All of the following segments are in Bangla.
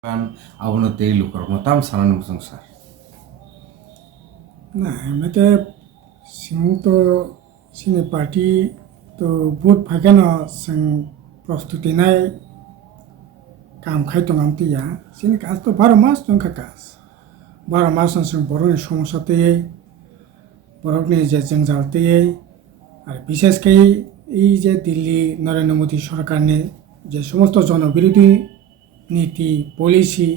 kan abono tei lukar matam sanan musang sar. Nah, mete sing to sini party to vote phagano sing prostuti nai kam khai tongam tiya sini kas to 12 mass jongkha kas 12 mass sing boroni সমস্যা tei borokni je jengjal tei আর বিশেষ করে এই যে দিল্লি নরেন্দ্র মোদী সরকারনে যে সমস্ত জনবিরোধী নীতি পলিসি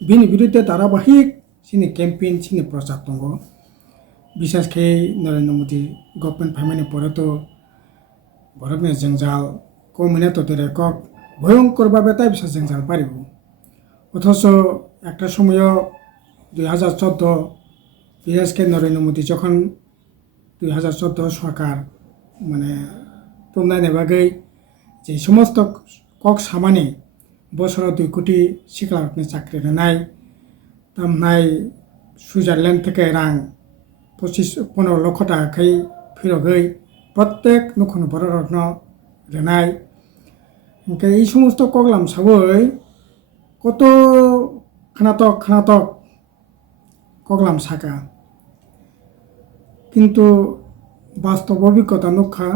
বিনি বিরুদ্ধে ধারাবাহিক সিনি ক্যাম্পেইন সিনি প্রচার দङ বিশেষ করে নরেন্দ্র মোদী গভর্নমেন্ট ফাইমানি পরে তো বরকনি জেংজাল কমিনে তো দেরে কক ভয়ঙ্করভাবে তাই বিশেষ জেংজাল পারিব অথচ একটা সময় 2014 বিশেষ করে নরেন্দ্র মোদী যখন 2014 সরকার মানে তোমনাইনে বাগै যে সমস্ত কক সামানি বছর 2 কোটি শিক্ষার্থী চাকরি নাই তামনাই সুইজারল্যান্ড থেকে রাং 15 লক্ষ টাকাই ফিরগৈ প্রত্যেক নখন বড় রত্ন রেনাই এই সমস্ত কগলাম সাবই কত খানাতক কগলাম সাকা কিন্তু বাস্তব অভিজ্ঞতা নক্ষা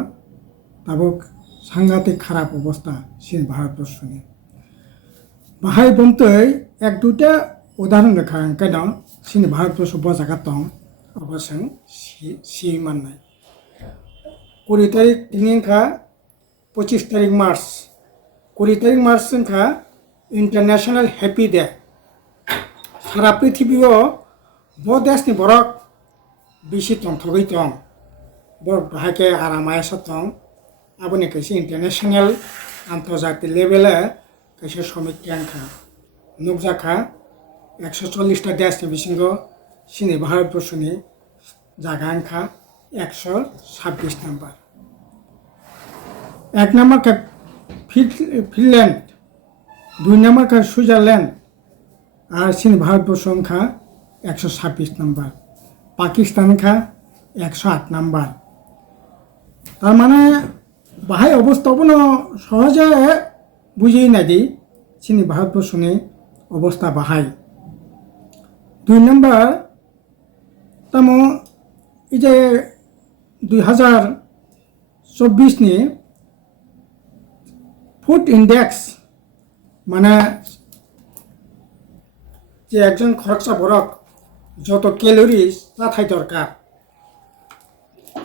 তাবক সাংঘাতিক খারাপ অবস্থা চীন ভারতবর্ষ নিয়ে বাহাই বমতৈ এক দুইটা উদাহরণ রেখা কেন চীন ভারতবর্ষ বজাগা দं অবশ্য সি মাননাই 20 তারিখ দিনखा 25 তারিখ মার্চ 20 তারিখ মার্চ जोंखा ইন্টারন্যাশনাল হ্যাপি ডে সারা পৃথিবীও ব দেশনি বরক বেশি তংथगै दं বরক बाहायके आरामायसा दं आबोनि कैसे इंटरनेशनल आंतर्जातिक लेभेले कैसे समितियानखा नुकजाखा 140 टा देशनि बिसिंगो सिनि भारतबर्षनि जागानखा 126 नम्बर 1 नम्बर का फिनलैंड 2 नम्बर का स्विट्जरलैंड और सिनि भारतबर्षखा 126 नम्बर पाकिस्तान का 108 नम्बर तार माने बाहाय अवस्थाबो सहजे बुझेई नादि चीनी भारतबर्षनि अवस्था बाहाय 2 नम्बर तमो इजे 2024 नि फूड इंडेक्स माने जे एकजन खरकसा बरक যত ক্যালোরিজ जाथाय दरकार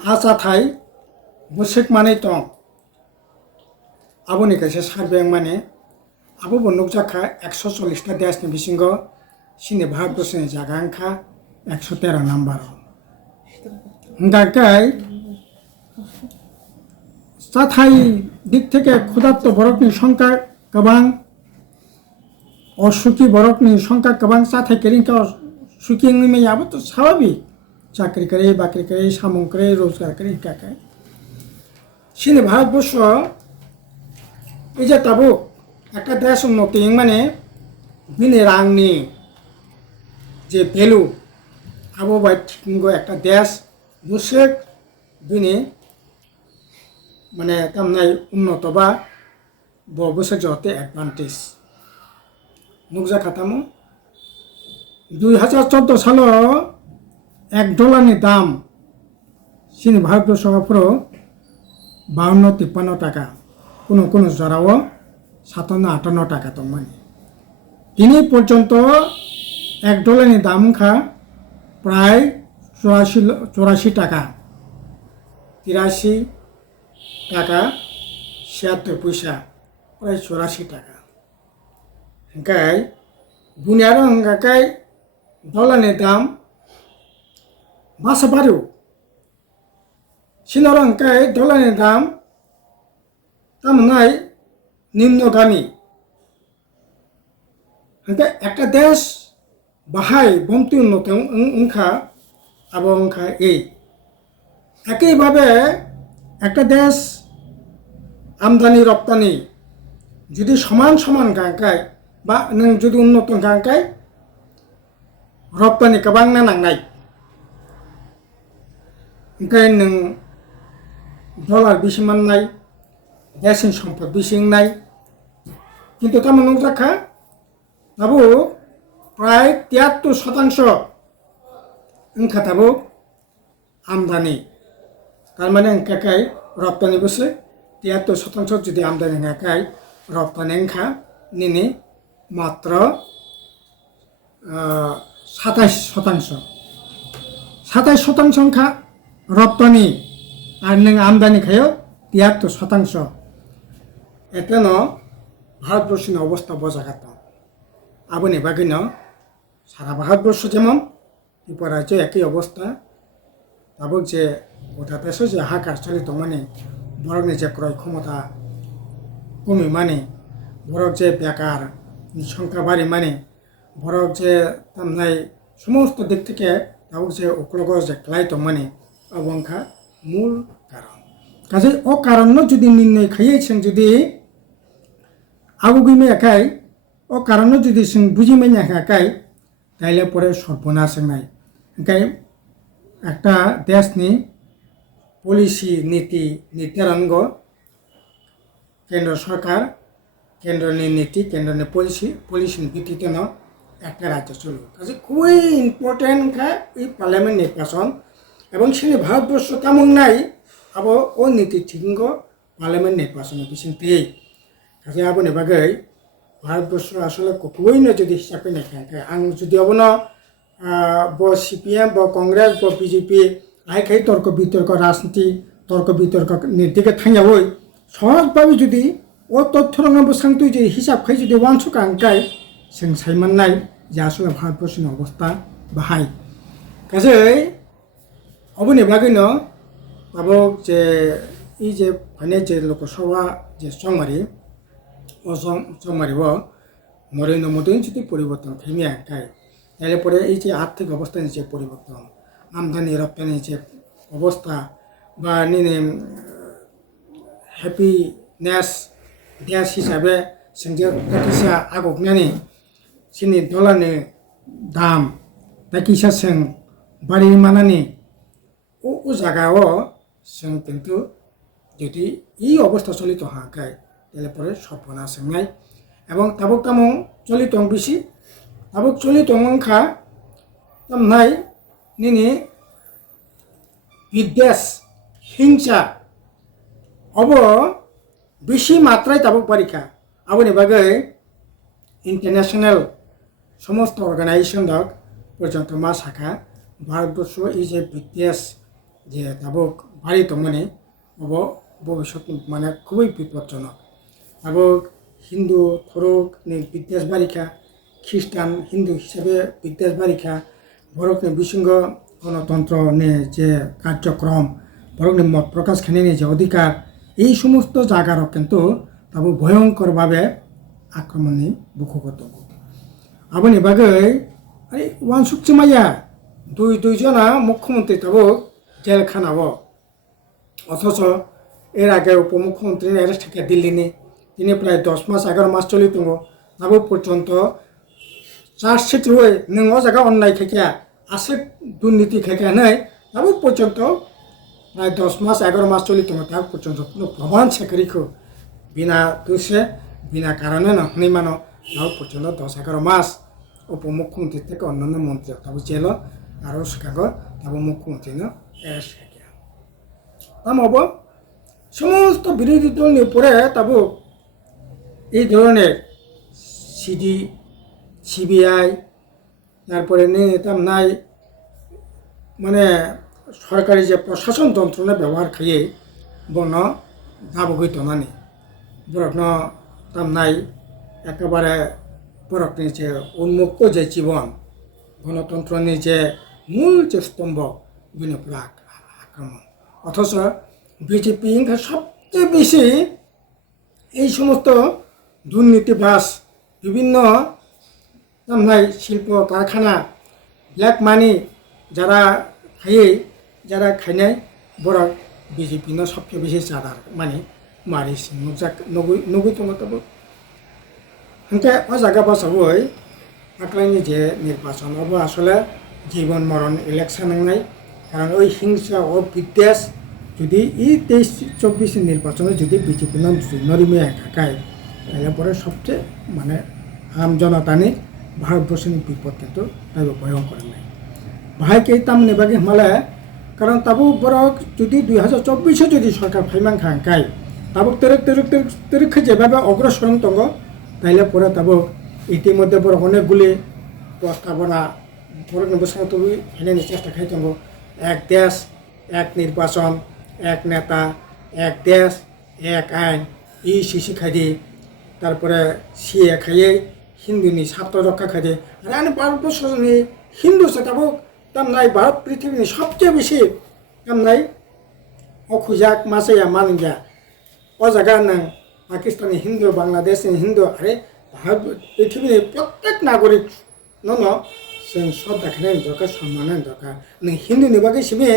आ जाथाय बोसोक माने दं आबोनि कैसे सार्भे माने आबो नुकजाखा 140 टा देशनि बिसिंगो सिनि भारतबर्षनि जागानखा 113 नम्बर गाय जाथाय दिक থেকে ক্ষুধার্ত বরকनि সংখ্যা गोबां असुखी बरकनि संख्या गोबां जाथाय केरिंका सुखी में तो स्वाभाविक चाकरी करे बाकरी करे सामं करे रोजगार करे क्या सिने भारतबर्ष ताबुक एक देश उन्नति माने बिनि रांनि जे भेलु आबो बायगो एक देश बोसोक बिनि माने तामनाय उन्नत बा बोसोक जते एडभान्टेज नुकजा खातामो 2014 साल $1 दाम चीनी भारतबर्ष 52-53 टाका কোনো জরাও 57-58 টাকা তো মানে তিনি পর্যন্ত $1 দাম খা প্রায় 84 টাকা 83 টাকা 76 পয়সা প্রায় 84 টাকা হ্যাঁ বুনিয়ারো হ্যাঁ डलारनि दाम मासा बारो सिनोरो हंकाय डलारनि दाम तामनाय निम्नगामी हंकाय एक देश बाहाय बमति उन्नत उनखा आबो उनखा एकई भावे एक देश आमदानी रप्तानी जुदि समान समान गांकाय बा नों जुदि उन्नत गांकाय रप्तानि गोबां नांनाय ओंखाय नों डलार बेसे मोननाय देशनि सम्पद बेसे नाय किन्तु तामान नुजाखा তাবুক প্রায় 73% ওংখা তাবুক আমদানি তার মানে ওংখাকাই রপ্তানি বসে 73% যদি আমদানি ওংখাকাই রপ্তানি ওংখা নিনি মাত্র 27%. 27% ওংখা রপ্তানি আর নং আমদানি খাইও 73%. এতেন ভারতবর্ষের অবস্থা বোঝাঘাত আবনি বাগিন সারা ভারতবর্ষ যেমন ত্রিপুরা রাজ্য একই অবস্থা তাবুক যে গোটা দেশে যে হাহাকার চলিত মানে বরকনি যে ক্রয় ক্ষমতা কমি মানে বরক যে বেকার সংখ্যা বাড়ি মানে বরক যে তামনাই সমস্ত দিক থেকে তাবুক যে অক্লগজ যে ক্লাইত মানে অবংখা মূল কারণ কাজে ও কারণ যদি নির্ণয় খাইয়েছেন যদি আগুগিমে একাই ও কারণ যদি বুঝিমেন একাই তাইলে পরে সর্বনাশ নাই ওংখাই একটা দেশনি পলিসি নীতি নির্ধারণ কেন্দ্র সরকার কেন্দ্রনি নীতি কেন্দ্রনি পলিসির ভিত্তিতে একটা রাজ্য চলবে কাজে খুবই ইম্পর্টেন্ট এই পার্লামেন্ট নির্বাচন এবং সেই ভারতবর্ষ তেমন নাই আবো ও নীতি ঠিক পার্লামেন্ট নির্বাচনের বিশিন্তি কাজে আবনি বাগৈ ভারতবর্ষ আসলে খুবই যদি হিসাবে নেখায় আং যদি অবন ব সিপিএম ব কংগ্রেস ব বিজেপি আইখাই তর্ক বিতর্ক রাজনীতি তর্ক বিতর্ক দিকে থাঙ্গাবই সহজভাবে যদি ও তথ্য বসাংতু যে হিসাব খাই যদি ওয়ানসুক আংকাই जों सायमान्नाय যে আসলে ভারতবর্ষের অবস্থা বাহাই কাজে অবনি বাগৈনো তাবুক যে এই যে মানে যে লোকসভা যে সংমারি ও সংমারিব নরেন্দ্র মোদী যদি পরিবর্তন খাইমে আঁকায় তাহলে পরে এই যে আর্থিক অবস্থার যে পরিবর্তন আমদানি রপ্তানি যে অবস্থা বা নিনে হ্যাপিনেস দেশ হিসাবে जों যে কিসা আগকনানি सिनि डलारनि दाम दा किसा जों बारि मानानि ও জায়গাও जों কিন্তু যদি এই অবস্থা চলিত হাঁকায় তাহলে পরে সর্বনাশ নাই এবং তাবুক তামং চলিত বেশি তাবুক চলিত অংখা তামনাই নিনি বিদেশ হিংসা অব বেশি মাত্রায় তাবুক বারিখা আবনি বাগৈ ইন্টারন্যাশনাল সমস্ত অর্গানাইজেশন পর্যন্ত মা শাখা ভারতবর্ষ এই যে বিদেশ যে তাবুক বাড়িত মানে অব ভবিষ্যৎ মানে খুবই বিপজ্জনক তাবুক হিন্দু থরুক বিদেশ বারিখা খ্রিস্টান হিন্দু হিসেবে বিদেশ বারিখা বরকনি বিশৃঙ্গ গণতন্ত্র যে কার্যক্রম বরকনি মত প্রকাশখানি যে অধিকার এই সমস্ত জায়গারও কিন্তু তাবুক ভয়ঙ্করভাবে আক্রমণে বুকুগত আবনি বাগৈ আরে ওয়ানসুক চিমাইয়া দুইজনা মুখ্যমন্ত্রী তাবুক জেল খানাব অথচ এর আগে উপমুখ্যমন্ত্রী অ্যারেস্ট থাকে দিল্লিনি তিনি প্রায় 10 মাস 11 মাস চলি দङ দাবো পর্যন্ত চার্জশিট হয়ে নों জায়গা অন্যায় থেকে আসে দুর্নীতি থেকে নাই দাবো পর্যন্ত প্রায় 10 মাস 11 মাস চলি দङ তা পর্যন্ত কোনো প্রমাণ সেকারিখো বিনা দোষে বিনা কারণে নয় মানো দাবো পর্যন্ত 10-11 মাস উপমুখ্যমন্ত্রী থেকে অন্যান্য মন্ত্রী দাবো জেল আরও সেখাগ দাবো মুখ্যমন্ত্রী অ্যারেস্ট থাকে তামব সমস্ত বিরোধী দল উপরে তাবো এই ধরনের সিডি সিবিআই তারপরে নাই মানে সরকারি যে প্রশাসন যন্ত্রণা ব্যবহার খাইয়ে বন দাবগৈ তনানি বরকন তামনাই একেবারে বরকনি যে উন্মুক্ত যে জীবন গণতন্ত্রনি যে মূল যে স্তম্ভ বিনপুর আক্রমণ অথচ বিজেপি সবচেয়ে বেশি এই সমস্ত দুর্নীতিবাস বিভিন্ন তামনাই শিল্প কারখানা ব্ল্যাক মানি যারা খাইয়ে যারা খাইনাই বরক বিজেপি সবচেয়ে বেশি চাঁদার মানে মারিছে নগৈ তমতাবো হংকে ও জায়গা বাসাবই আক্লাইনি যে নির্বাচন হবো আসলে জীবন মরণ ইলেকশন নাই কারণ ওই হিংসা ও বিদ্বেষ যদি এই 23-24 নির্বাচনে যদি বিজেপি নরিমে একাকায় তাহলে পরে সবচেয়ে মানে আম জনতানি ভারতবর্ষনি বিপদ কিন্তু তাইবো ভয়ঙ্কর নাই বাহাইকে তামনি বাকি হামালে কারণ তাবো বরক যদি 2024 যদি সরকার ফাইমাংখা হাঙ্কাই তাবো তেরক যেভাবে অগ্রসর দङ তাইলে পরে তাবো ইতিমধ্যে বড় অনেকগুলি প্রস্তাবনা বড় বসে তুমি ফাইনানি চেষ্টা খাই দङ এক দেশ এক নির্বাচন এক নেতা এক দেশ এক আইন এই শিশি খাইদি তারপরে সিএ খাইয়ে হিন্দুনি স্বার্থ রক্ষা খাইদে আর আমি ভারতবর্ষনি হিন্দু তাবো তামনাই ভারত পৃথিবীনি সবচেয়ে বেশি তামনাই অখুজাক মাসাইয়া মানগা ও জায়গা নাং পাকিস্তানি হিন্দু বাংলাদেশনি হিন্দু আরে ভারত পৃথিবীর প্রত্যেক নাগরিক নন जों श्रद्धा खालामनायनि दरकार सन्मान होनायनि दरकार नों हिन्दुनि बागै सिमे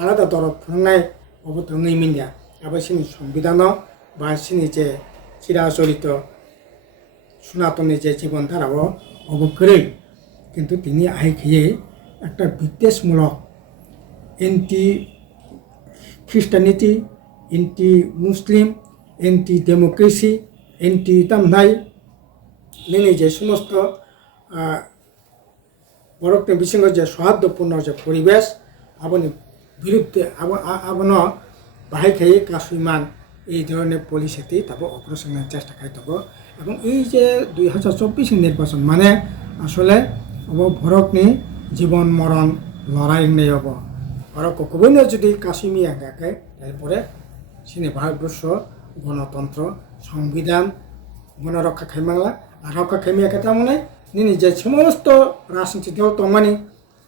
आलादा दरद फोरोंनाय अबथ' नों मिन्दिया आबो सिनि संबिधानाव बा सिनि जे चिराचरित सनातननि जे जीवन धाराव অবকরেই কিন্তু তিনি আই খেয়ে একটা বিদ্বেষমূলক এন্টি খ্রিস্টানিটি এন্টি মুসলিম এন্টি ডেমোক্রেসি এন্টি তামনাই নিনি যে সমস্ত বরকতে বিসঙ্গ যে সৌহার্দ্যপূর্ণ যে পরিবেশ আবনি বিরুদ্ধে আবন বাহাই খাই কাসুইমান এই ধরনের পলিসিতে তাবো অগ্রসরের চেষ্টা খাই থাকবো এবং এই যে 2024 নির্বাচন মানে আসলে ভরকনি জীবন মরণ লড়াই নেই হব ভরক কবইনে যদি কাশ্মীর আঁকাকে তারপরে সিনে ভারতবর্ষ গণতন্ত্র সংবিধান গণরক্ষা খাইমাংলা আর রক্ষা খাইমিয়াকে তার মানে নিনি যে সমস্ত রাজনীতি দল তমানি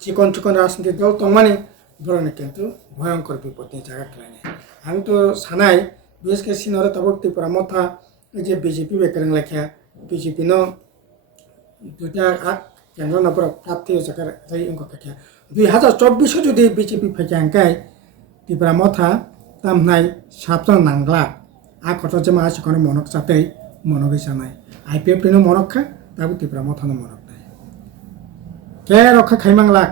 চিকন চিকন রাজনীতি দল তমানি বরণে কিন্তু ভয়ঙ্কর বিপদ নিয়ে জায়গা খেলায় নেয় আমি তো সানাই বিশেষ করে সিনরে তাবক ত্রিপুরা মথা যে বিজেপি বেকার লেখা বিজেপি ন দুটা কেন্দ্র নপর প্রাপ্তি জায়গার যাই অঙ্ক খেয়া 2024 যদি বিজেপি ফেকে আঙ্কাই ত্রিপুরা মথা তামনাই সাবধান নাংলা আর কত যে মা আছে কোনো মনক চাতেই মনক জানাই IPFT নো মনক্ষা তাবো ত্রিপুরা মথানো মনক নাই কে রক্ষা খাইমাংলাক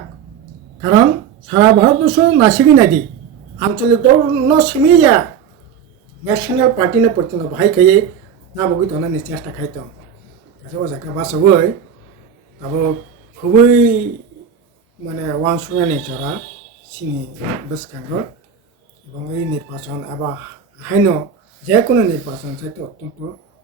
কারণ সারা ভারতবর্ষ নাসিবি নাদি আঞ্চলিক দল ন সিমিয়া ন্যাশনাল পার্টি না পর্যন্ত ভাই খাইয়ে না বগি তো না চেষ্টা খাইতাম ও জায়গা বাসবই তাবো খুবই মানে ওয়ানসুয়ানি চড়া চিনি বেসকাঙ্গ এবং এই নির্বাচন আবার হাইন যে কোনো নির্বাচন চাইতে অত্যন্ত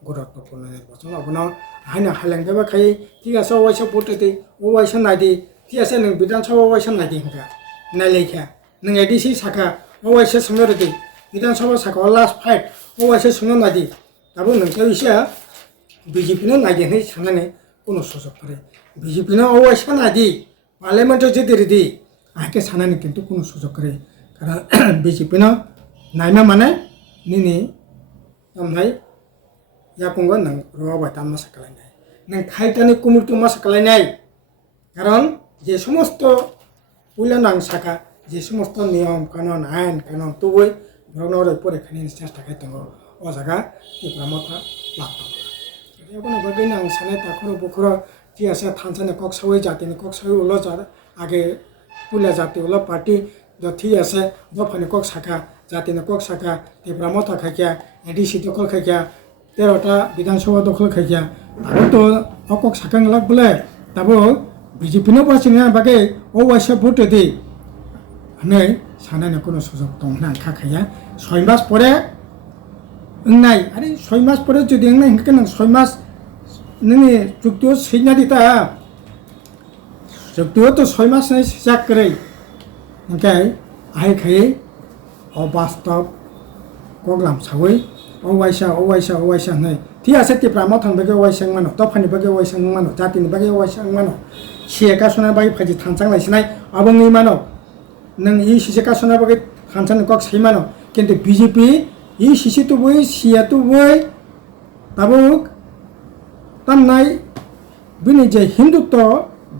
গুরুত্বপূর্ণ নির্বাচন আপনার হাইন হাইলাংদেবা খাই ঠিক আছে ওয়াইসা ভোটে ও ওয়াইসা নাইদি ঠিক আছে নों বিধানসভা ওয়াইসা নাইদি হেঁকা নাইলেখা नों एडिसि साखा ও ওয়াইসা সঙ্গে রেদি বিধানসভা সাখা লাস্ট ফাইট ও ওয়াইসা সঙ্গে নাইদি তাবো নोंखौ इसे বিজেপিनो नागिरनाय साननानै কোনো সুযোগ করে বিজেপিनो ও ওয়াইসা নাইদি পার্লামেন্টে যদি রেদি আকে সাননাनै কিন্তু কোনো সুযোগ করে কারণ বিজেপিनो নাইমা মানে নিনি তামনাই याकुंगो नों रबाय ताम मासा खालायनाय नों खायटानि कमिटि मासा खालायनाय কারণ যে সমস্ত পুলানাং শাখা যে সমস্ত নিয়ম কানুন আইন কানুন তবই ভ্রমণের পরীক্ষানি চেষ্টা খাইতো ও জায়গা ত্রিপুরা মথা লাগতো এখন বাকি আং সানাই তাখর বখর ঠিক আছে থানসানি কক সাউই জাতিনি কক সাউই উলো যার আগে পুলা জাতি উলো পার্টি ঠিক আছে দফানি কক শাখা জাতিনি কক শাখা ত্রিপুরা মথা খাইয়া এডিসি দখল খাইয়া 13টা বিধানসভা দখল খাইয়া তারপর তো অকক শাখাং লাগ বলে তাবো বিজেপিনো বাঁচিনি বাকে ও ওয়াইসা ভোট দি नै সানানি কোনো সুযোগ দं না খাখাইয়া 6 মাস পরে নাই আরে 6 মাস পরে যদি নাই হেঁকে নों 6 মাস नोंनि जुक्तियाव सैना दिता जुक्तियाव तो 6 मास नै जाक करे ओंखाय आइ खायै अबास्तव गगलाम सावै अवाइसा नै ठीक আছে ত্রিপুরা মথান बागे अवाइसा मानो दफानि बागे अवाइसा मानो जातिनि बागे अवाइसा मानो सिएका सना बागे फाजि थानसां लाइसिनाय अबंनि मानो नों इ सिसेका सना बागे थानसां कक सै मानो किन्तु बिजेपि इ सिसे तो बय सिया तो बय ताबो तामनाय बिनि जे हिन्दुत्व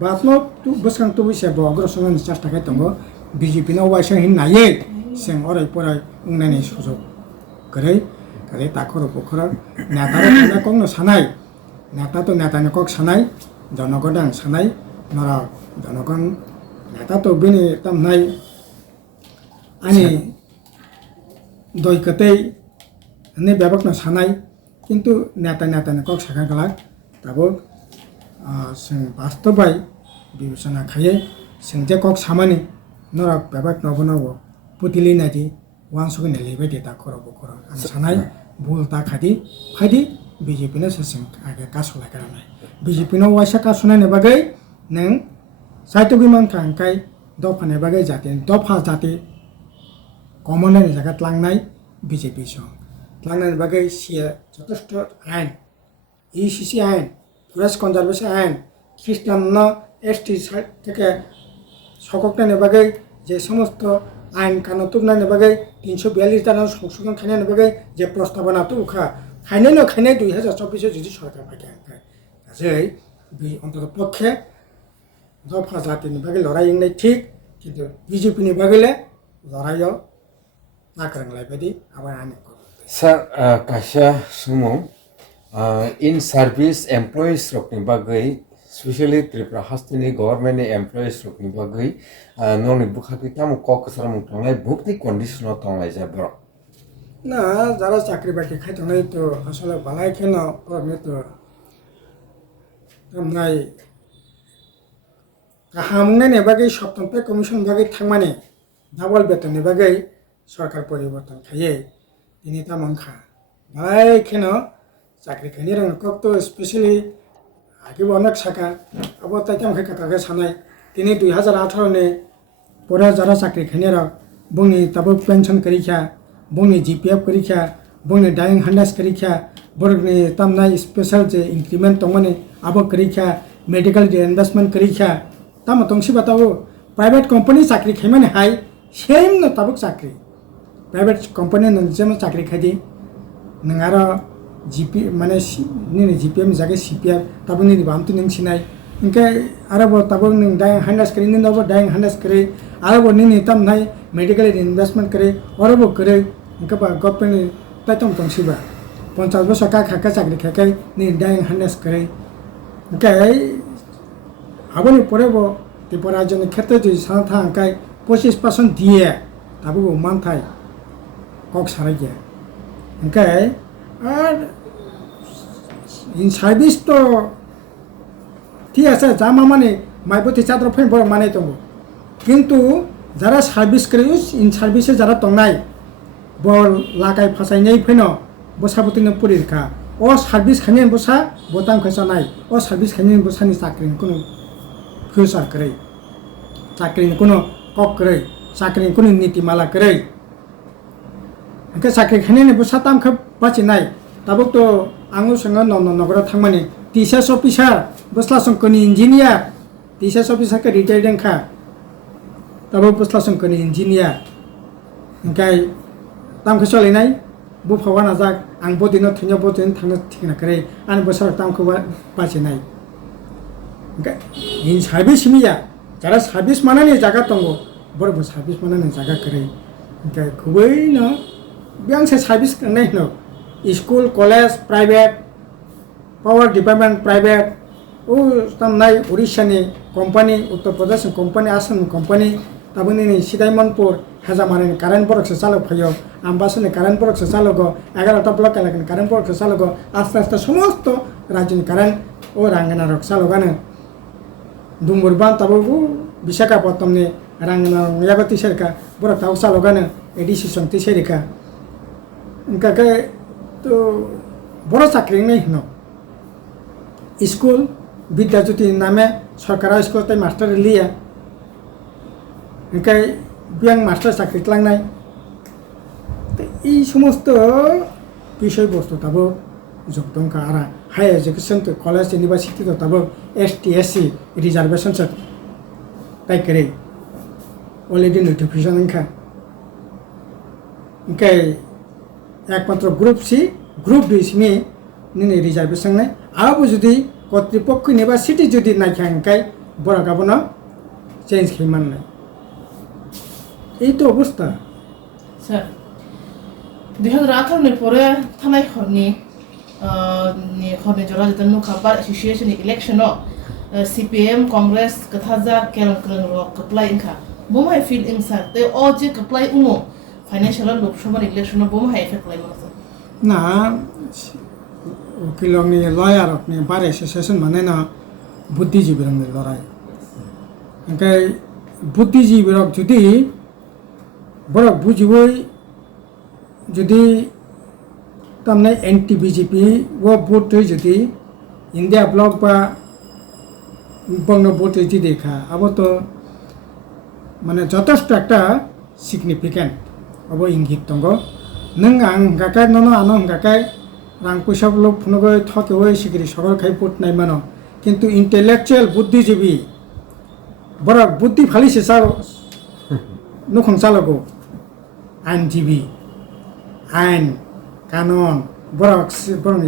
बातनो तु बसखां तो बयसे अग्रसरनि चेष्टा खाय दङ बिजेपिनो अवाइसा हिन नायै जों अराय पराय उंनायनि सुजुग करे करे ताखर बखर नेतार थाना कौनो सानाय नेता तो नेतानि कक सानाय जनगण आं सानाय नरा जनगण नेता तो बिनि तामनाय आनि दयकतै ने बेबकनो सानाय किन्तु नेतानि कक साखा गला ताबो जों बास्तबाय बिबेचना खायो जों जे कक सामानि नरक बेबाक नबनावो पुतिलि नादि वान सुगने लेबे देता खरो बखरो आं सानाय भुल दा खादि फायदि बीजेपी ना ससिं आगे कासुला करानाय बीजेपी नो वाइसा कासुनाय ने बागै नों साइतुगि मान खांखाय दफाने बागै जाते दफा जाते कमन जायगा लांनाय बीजेपी सं लांनाय बागै सिया যথেষ্ট आयेन ইসিসি আইন ফরেস্ট কনজারভেশন আইন খ্রিস্টান এসটি থেকে সককনানি বাগै যে সমস্ত আইন কানুন তুলনাयनि বাগै 342 ধারা সংশোধন খাইनायनि বাগै যে প্রস্তাবনা তুখা খাইनाय 2024 যদি সরকার পাকে গাজै অন্তত পক্ষে দফা জাতিनि বাগै লড়াইनाय ঠিক কিন্তু বিজেপিनि বাগैले লড়াইयाव नाग्रांलाय बायदि आबाद आने Sir, kasya sumo in service employees rokni bagai, especially Tripura hastini government employees rokni bagai, noni bukha kita mu kok kesara mu tonglai bukti condition o tonglai jabro. Na, jara chakri baki khai tonglai to asala balai khena orne to tamnai kahamnai ne bagai soptampe commission bagai thangmani double beton ne bagai সরকার পরিবর্তন খাইয়ে তিনি তামন খা বাই কেন চাকরি খাইনি রং কক তো স্পেশালি আগে অনেক শাখা আবার তাই কেমন কাকাকে সানাই তিনি 2018 নে পরে যারা চাকরি খাইনি রক বংনি তাবুক পেনশন করিখা বংনি জিপিএফ করিখা বংনি ডাইং হান্ডাস করিখা বরগনি তামনাই স্পেশাল যে ইনক্রিমেন্ট তমনে আবো করিখা মেডিকেল ইনভেস্টমেন্ট করিখা তাম তংসি বাতাও প্রাইভেট কোম্পানি চাকরি খাইমানে হাই সেম ন তাবুক চাকরি प्राइवेट कंपनी नंजम चाकरी खादी नंगारा जीपी माने नि जीपीएम जागे सीपीआर तब नि बामतु नंग सिनाय इनके आरो तब नंग डाइं हान्डास करि नि नबो डाइं हान्डास करे आरो नि तम नाय मेडिकल इन्वेस्टमेंट करे अरबो करे इनके बा गवर्नमेंट ताइतम तंसिबा 50 बछर का खाका चाकरी खाकै नि डाइं हान्डास करे इनके आबनि परेबो त्रिपुरा राज्यनि क्षेत्र जि साथा अंकाय 25% दिए तबो मानथाय कक साराय गया ओंखाय आर इन सार्भिस तो ठीक আছে যা মামানে মাইবতি চাদ্র ফাইন বড় মানে দङ কিন্তু যারা সার্ভিস করে इन সার্ভিসে যারা দंनाय বল লাগাই ফাসাইनाय फैन बसाबतिनो पुरिखा ओ सार्भिस खानेन बसा बोताम खसानाय ओ सार्भिस खानेन बसानि चाकरिनि कोनो फ्यूचर करे चाकरिनि कोनो कक करे चाकरिनि कोनो नीतिमाला करे के साख्रि खाने बसा ताम खब बाचिनाय ताबुक तो आंगु संग नगर थांमानि टीचर्स ऑफिसर बसला संकनि इंजीनियर टीचर्स ऑफिसर के रिटायर्ड खा ताबुक बसला संकनि इंजीनियर ओंखाय ताम खसलिनाय बु फवा नाजाक आं बदिनो थन्या बदिनो थांनो थिकना करे आन बसर ताम खब बाचिनाय ओंखाय इन सार्भिस मिया जारा सार्भिस मानानि जागा दङ बरबो सार्भिस मानानि जागा करे ओंखाय खुबैनो बियांसे सार्भिस करनाय न school college private power department private ओ तमनाय उड़ीसा नि company Uttar Pradesh company Assam company ताबुनि सिदाइमनपुर हाजामानि कारेन्ट प्रोडक्ट चालक फैयो आम्बासनि कारेन्ट प्रोडक्ट चालक 11टा ब्लक एलाकानि कारेन्ट प्रोडक्ट चालक आस्ते आस्ते समस्त राज्यनि कारेन्ट ओ रांगना रक चालकानो दुमुरबान ताबुगु विशाखापट्टनमनि रांगना यागति सरका बरक ताव चालकानो एडिसि संति सेरिका इनका के तो बड़ा चाकरी नहीं है स्कूल विद्याज्योति नामे सरकार स्कूल तय मास्टर लिया इनका बियांग मास्टर चाकरी लांनाय तो ई समस्त विषय वस्तु तब जगदं का आरा हाई एजुकेशन तो कॉलेज यूनिवर्सिटी तो तब एसटी एससी रिजर्वेशन से तय करे ऑलरेडी नोटिफिकेशन इनका इनका एकमात्र ग्रुप सी ग्रुप डी में नि रिजर्वेशन ने अब जुदी কর্তৃপক্ষ ইউনিভার্সিটি যদি নাইখাঙ্কাই বড় গাবনা চেঞ্জ খেমান নাই এই তো অবস্থা স্যার 2018 পরে থানায় খরনি জরা যেতে নুখাবার অ্যাসোসিয়েশন ইলেকশন সিপিএম কংগ্রেস কথাজা কেরং কেরং র কপ্লাই ইনখা বোমাই ফিল ইন স্যার তে অ যে কপ্লাই উমো ফাইনান্সিয়াল লোকসভা ইলেকশন বোমাই এফেক্ট লাই মাসা না উকিলনি লয়ারনি বারে অ্যাসোসিয়েশন মানে না বুদ্ধিজীবীদের লড়াই ओमफ्राय बुद्धिजीबीरक जुदि बरक बुजिबै जुदि तामने एंटी बीजेपी वो वोट जुदि इंडिया ब्लॉक बा बंग वोट जुदि देखा अब तो माने যথেষ্ট একটা সিগনিফিকেন্ট अब इंगित दंग नों आं गाकाय ननो आनो गाकाय रां पैसा लोक फुनगै थकेवै सिगिरि सरल खाय वोट नाय मानो किन्तु इंटेलेक्चुअल बुद्धिजीबी बरक बुद्धि फाली से सालो नुखं सालगो आइनजीबी आइन कानून बरक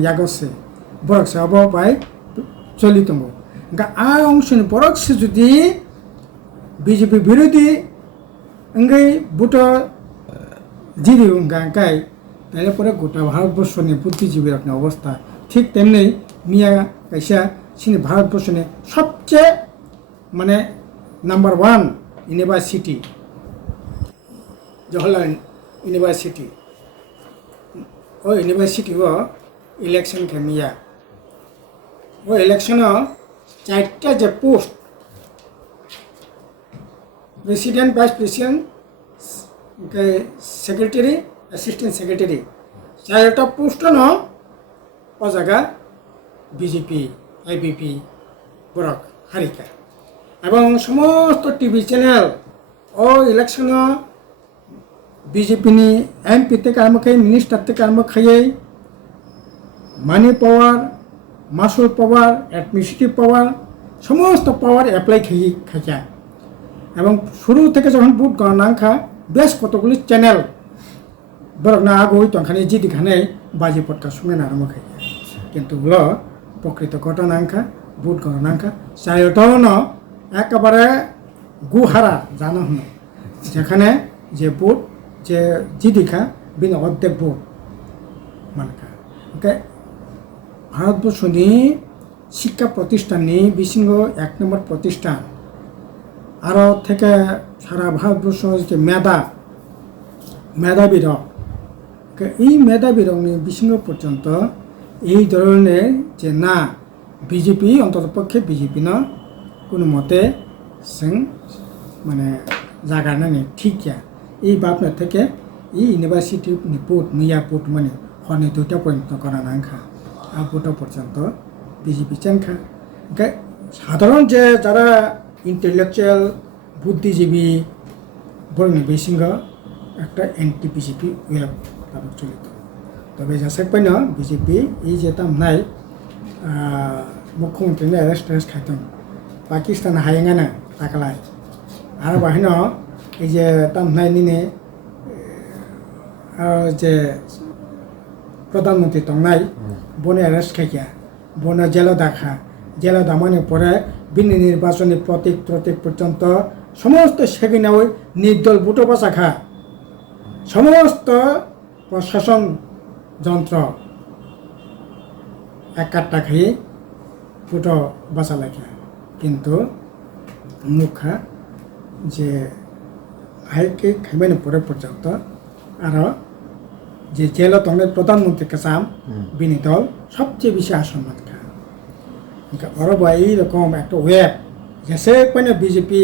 यागसे बरक से अब बाय चलि दंगो गा आ अंशनि बरक से जुदि बीजेपी विरोधी अंगै बुट जिरि गांकाय ताहले परे गोटा भारतबर्षनि बुद्धिजीबीरकनि अवस्था ठीक तेमनि मिया कायसा सिनि भारतबर्षनि सबचेये माने नंबर 1 यूनिवर्सिटी जवाहरलाल यूनिवर्सिटी वो यूनिवर्सिटी वो इलेक्शन के मिया वो इलेक्शन चारटा जे पोस्ट प्रेसिडेंट वाइस प्रेसिडेंट के सेक्रेटरी असिस्टेंट सेक्रेटरी चारटा पोस्ट न ओ जगह बीजेपी आईपीपी बरक हारिका এবং সমস্ত টিভি চ্যানেল ও ইলেকশন বিজেপিনি এমপি থেকে আরম্ভ করে মিনিস্টার থেকে আরম্ভ করে মানি পাওয়ার মাসুল পাওয়ার অ্যাডমিনিস্ট্রেটিভ পাওয়ার সমস্ত পাওয়ার অ্যাপ্লাই খাইয়া এবং শুরু থেকে যখন ভোট গণনাঙ্কা বেশ কতগুলি চ্যানেল বরক না আগই তখনখানে জিদিখানে বাজি পটকা শুনে আরম্ভ খাইয়া কিন্তু ওগুলো প্রকৃত ঘটনাঙ্কা ভোট গণনাঙ্কা চারিটাও ন একেবারে গুহারা জানো হন যেখানে যে ভোট যে জিদিখা বিন অর্ধেক ভোট মানকা ওকে ভারতবর্ষনি শিক্ষা প্রতিষ্ঠাননি বিশৃঙ্গ 1 নম্বর প্রতিষ্ঠান আরও থেকে সারা ভারতবর্ষ যে মেধাবীরক এই মেধাবীরকনি বিশৃঙ্গ পর্যন্ত এই ধরনের যে না বিজেপি অন্ততপক্ষে বিজেপি না কোনো মতে जों माने जागारनानै ठीकिया এই बापना থেকে এই ইউনিভার্সিটি পোর্ট মিয়া পোর্ট মানে হনে 2টা পর্যন্ত করা নাঙ্খা আর 2টা পর্যন্ত বিজেপি চাঙ্খা সাধারণ যে যারা ইন্টেলেকচুয়াল বুদ্ধিজীবী বরং বেশিঙ্গ একটা এন্টি বিজেপি ওয়েব তারপর চলিত তবে যাচাক পাই না বিজেপি এই যেতাম নাই মুখ্যমন্ত্রী অ্যারেস্ট খাইতাম পাকিস্তান হাইঙ্গানা তাকলাই আর বাহিন এই যে তামনাই নিনে যে প্রধানমন্ত্রী তংনাই বনে অ্যারেস্ট খাইয়া বনে জেল দেখা জেল দামানের পরে বিনি নির্বাচনী প্রতীক পর্যন্ত সমস্ত সেখানে ওই নির্দল বুটো বাঁচা সমস্ত প্রশাসন যন্ত্র এক কাটটা খাইয়ে বুটো বাঁচা লেখা কিন্তু মুখা যে আইকে খাইবেন পরে পর্যন্ত আর যে জেল তংনের প্রধানমন্ত্রী কাছাম বিনি দল সবচেয়ে বেশি আসন খা অরব এইরকম একটা ওয়েব যেসে মানে বিজেপি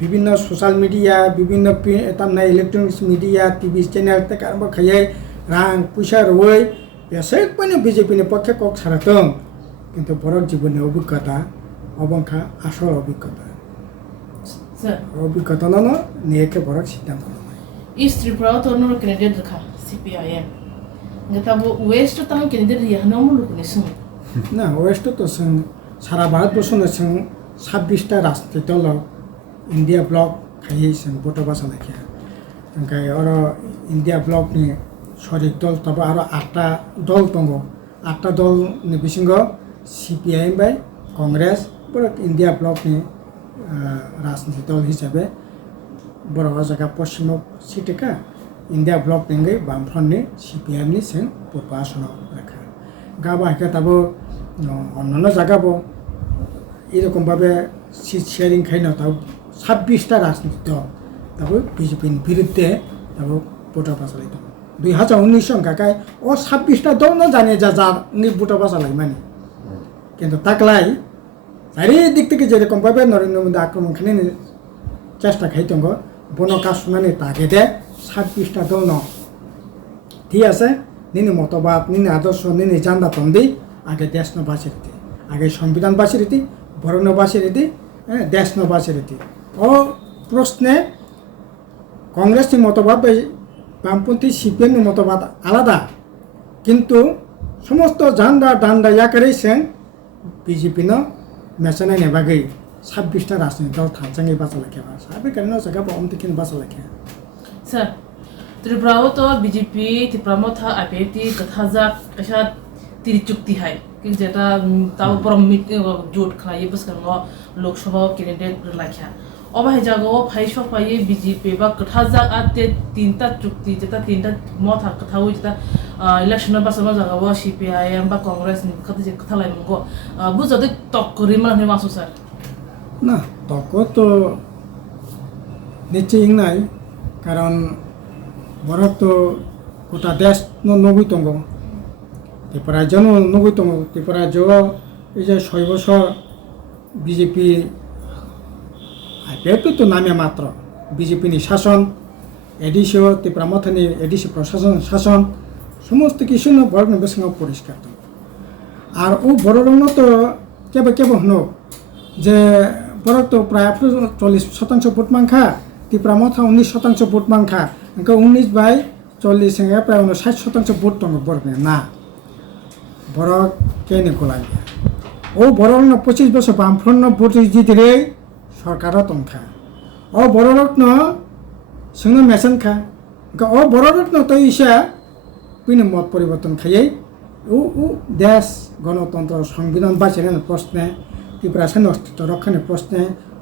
বিভিন্ন সোশ্যাল মিডিয়া বিভিন্ন Tamna electronics media TV channel থেকে আরম্ভ খাইয়ে রাং পয়সা রই বেসে মানে বিজেপির পক্ষে কক সারাতম কিন্তু বড় জীবনের অভিজ্ঞতা অবংখা আসল অভিজ্ঞতা অভিজ্ঞতা না নিয়ে বড় সিদ্ধান্ত ইস্ট ত্রিপুরা তো অন্য ক্যান্ডিডেট রাখা সিপিআইএম গতাবো ওয়েস্ট তাম ক্যান্ডিডেট রিয়ানো মুলুকনি সুম না ওয়েস্ট তো সারা ভারতবর্ষ সং 26টা রাজনৈতিক দল ইন্ডিয়া ব্লক খাইয়ে ভোট বাসা লেখা ओमफ्राय आरो इन्डिया ब्लकनि सरिक दल तब आरो 8टा दल दङ 8टा दलनि बिसिङाव सिपिआइएम बाय कंग्रेस बर इन्डिया ब्लकनि राजनीतिक दल हिसाबै बर जायगा पश्चिम सिटेका इन्डिया ब्लक नेंगै बामफ्रन्टनि सिपिआइएमनि जों पूर्व आसनाव राखा गाबा हेका तब अन्यान्य जायगाबो एरकमभाবে সিট শেয়ারিং খাই না তাও 26টা রাজনীতিক দল तब बीजेपीनि विरुद्धे तब भोटा बासालाय 2019 गाकाय ओ 26टा दल न जाने जा नि भोटा बासालाय माने किन्तु ताकलाय চারিদিক থেকে যেরকমভাবে নরেন্দ্র মোদী আক্রমণ খানি চেষ্টা খাইতেন বনকা শুনানি তাকে দে 26টা দল ঠিক আছে নিনি মতবাদ নিনি আদর্শ নিনি জান্দা তন্দি আগে দেশ নবাসী রীতি আগে সংবিধান বাসী রীতি বরণ বাসী রীতি দেশ নবাসী রীতি ও প্রশ্নে কংগ্রেসনি মতবাদ বামপন্থী সিপিএমনি মতবাদ আলাদা কিন্তু সমস্ত জান্ডা ডান্ডা ইয়াকারেই সেন বিজেপি ন মেসানাय नेबागै 26টা রাজনৈতিক দল থাকজাङै बासा लाखियाबा साबे कारिनो सगा बमतिकिन बासा लाखिया सर त्रिपुराओ तो बीजेपी त्रिपुरा मथा IPFT कथाजाक कशा तिरि चुक्ति है कि जेटा ताव परम जोट खाय बसखंगो लोकसभा कैंडिडेट लाखिया अब है जागो फाइसो फाइ बीजेपी बा कथाजाक आते तीनटा चुक्ति जेटा तीनटा मथा कथाउ जेटा इलेक्शन बासमा जागाव CPIM बा कांग्रेस कथा जे कथा लाइमगो बुझदे तकरि माने मासु सर ना तक तो निश्चय নাই কারণ বড় তো গোটা দেশ নগৈ দङ ত্রিপুরা জন নগৈ দङ ত্রিপুরা জ এই যে 6 বছর বিজেপি IPFT তো নামে মাত্র বিজেপি নি শাসন এডিসিও ত্রিপুরা মথানি এডিসি প্রশাসন শাসন সমস্ত কিছু বড় বেসঙ্গ পরিষ্কার আর ও বড় রঙ তো কেবে হন যে বড় তো প্রায় 40% ভোট মাংখা ত্রিপুরা মথা 19% ভোট মাংখা 19/40 প্রায় 60% ভোট দङ বড় না বড় কেনে গোলাই ও বড় 25 বছর বামফ্রন্ট ভোট জিতিরে সরকার দংখা ও বড় রত্ন সঙ্গে মেশন খা ও বড় রত্ন তো ইসা পিনে মত পরিবর্তন খাইয়ে ও দেশ গণতন্ত্র সংবিধান বাঁচানোর প্রশ্নে ত্রিপুরা সেন অস্তিত্ব রক্ষার প্রশ্নে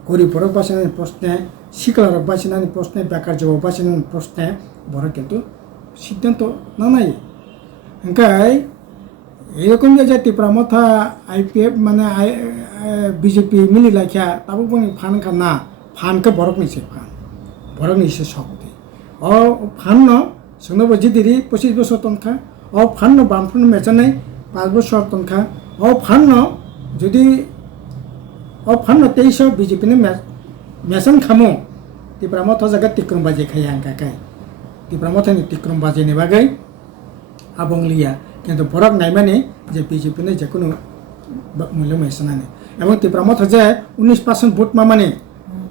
গরিব বড় বাঁচানোর প্রশ্নে শিক্ষার বাঁচানোর প্রশ্নে বেকার যুবক বাঁচানোর প্রশ্নে বড় কিন্তু সিদ্ধান্ত নাই ওঙ্কাই এরকম যে ত্রিপুরা মথা IPF মানে বিজেপি মিলি লাখিয়া তাবো ফানখা না ফানকে বরক নিছে বরক নিছে শক্তি ও ফান सोंनोबो जिदिरि 25 বছর तनखा ओ फान्नो बामफ्रन मेचनाय 5 বছর तनखा ओ फान्नो जुदि ओ फान्नो 23 बीजेपी ने मेसन खामो त्रिपुरा मथा जागा तिक्रम बाजे खाया अंकाकाय त्रिपुरा मथानि तिक्रम बाजे ने बागै आबंलिया किन्तु बरक नायमाने जे बीजेपी ने जेकुनु मूल्य मेसनाने एबं त्रिपुरा मथा जे 19% भोट माने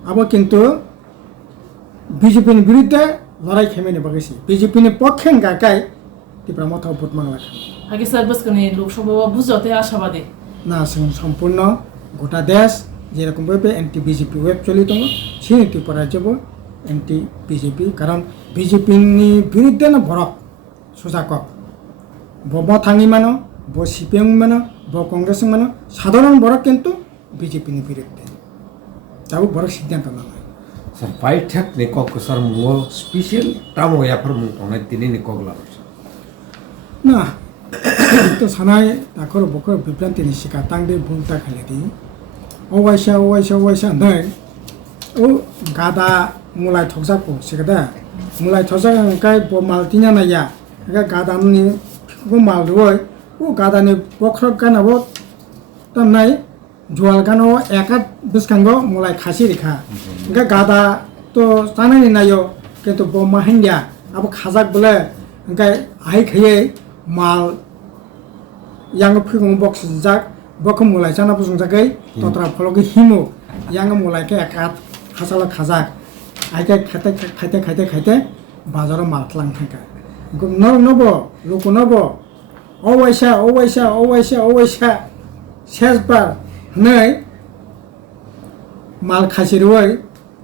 आबो किन्तु बीजेपी नि बिरुद्धे लड़ाई खेमेने बगैसी बीजेपी ने पक्षे गाकाय त्रिपुरा मथा भोट मांगला आगे सर्विस कने लोकसभा बुझते आशावादी ना सम्पूर्ण गोटा देश जेरकम भाবে एंटी बीजेपी वेब चली दङ सिनि त्रिपुरा जेबो एंटी बीजेपी कारण बीजेपी नि बिरुद्धे ना भरक सुजाक बम थाङि मानो ब CPM मानो ब कांग्रेस मानो साधारण भरक किन्तु बीजेपी नि बिरुद्धे जाबो भरक सिद्धांत ना सर पाइथक ने को सर मो स्पेशल टामो या पर मु तने तिनि ने कोगला ना तो सानाय ताखर बकर बिप्रांति नि सिका तांदे बुलता खालेदि ओवाइसा नै ओ गादा मुलाय थकजाको सिकदा मुलाय थजा काय ब मालतिना नाया गादा नि को मालदोय ओ गादा नि बखर गानाबो तनाय जुवाल गानो एका बिस्कांगो मुलाय खासि रेखा गादा तो सानाय नायो किन्तु ब माहिंदिया अब खाजाक बोले ओंखाय आइ खयै माल yang phigong box jak bok mulai chana pusung jagai totra phologi himu yang mulai ke akat khasala khajak aike khaite bazar mal tlang thaka nor nobo loko nobo owaisa sesbar nei mal khasiroi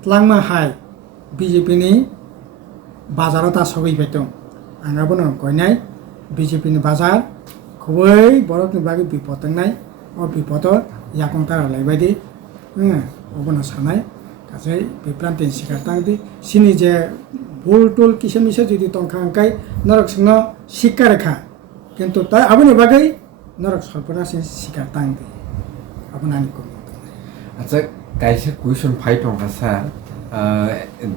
tlangma hai BJP ni bazar ta sogai betong angabo no koinai BJP ni bazar খুবই বড় বাকি বিপদ নাই ও বিপদ ইয়াকংতার লাইবাদি অবনা সানাই কাছে বিপ্রান্তি শিকার তাংদি সিনি যে ভুল টুল কিসে মিশে যদি তংখাঙ্কাই নরক সিংহ শিক্ষা রেখা কিন্তু তাই আবনি বাকি নরক সর্বনাশী শিকার তাংদি আপনানি কম আচ্ছা কাইসে কুইশন ফাইট অংকা স্যার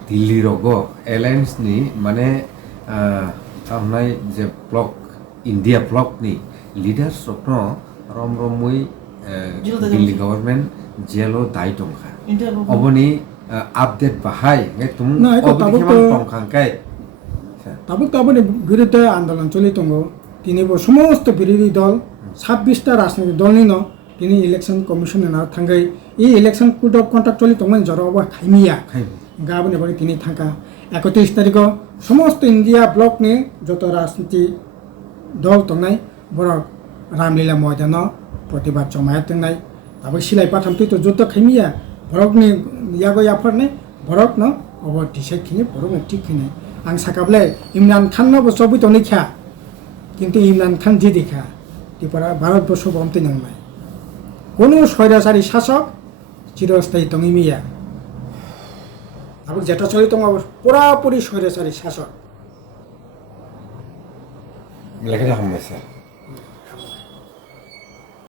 দিল্লি রগো এলায়েন্স নি মানে আমনাই যে ব্লক ইন্ডিয়া ব্লক নি লিডার্स रकनो रमरमुई दिल्ली गभर्नमेन्ट जेलो दाय दंखा India अबनि আপডেট বাহাই तुम ना, एको अबनि ताबुक केमान तो- दंखांखाय তাবুক তাবুক বিরুদ্ধে আন্দোলন চলি দङ তিনি সমস্ত বিরোধী দল 26টা রাজনৈতিক দলनि न তিনি ইলেকশন কমিশন না থাঙ্গাই এই ইলেকশন কোড অফ কন্ডাক্ট চলি দङ জরাবা খাইমিয়া গাবনে বলে তিনি থাকা 31 তারিখ সমস্ত ইন্ডিয়া ব্লকনি যত রাজনীতি দল দंनाय বড় রামলীলা ময়দান প্রতিবাদ জমায়েত দंनाय তাবো সিলাই পাঠামতি তো যত খাইমিয়া বরকনি ইয়াগো याफरने বরক ন অব ডিসাইড খিনি বরক ঠিক খিনি आं साकाबले इमरान खान न बसबो तो निखा किंतु इमरान खान जे देखा त्रिपुरा भारतबर्ष बमते नंगनाय कोनो स्वैराचारी शासक चिरस्थायी तंगिमिया अब जेटा चली दङ पुरापुरी स्वैराचारी शासक लेखा हामनाय सर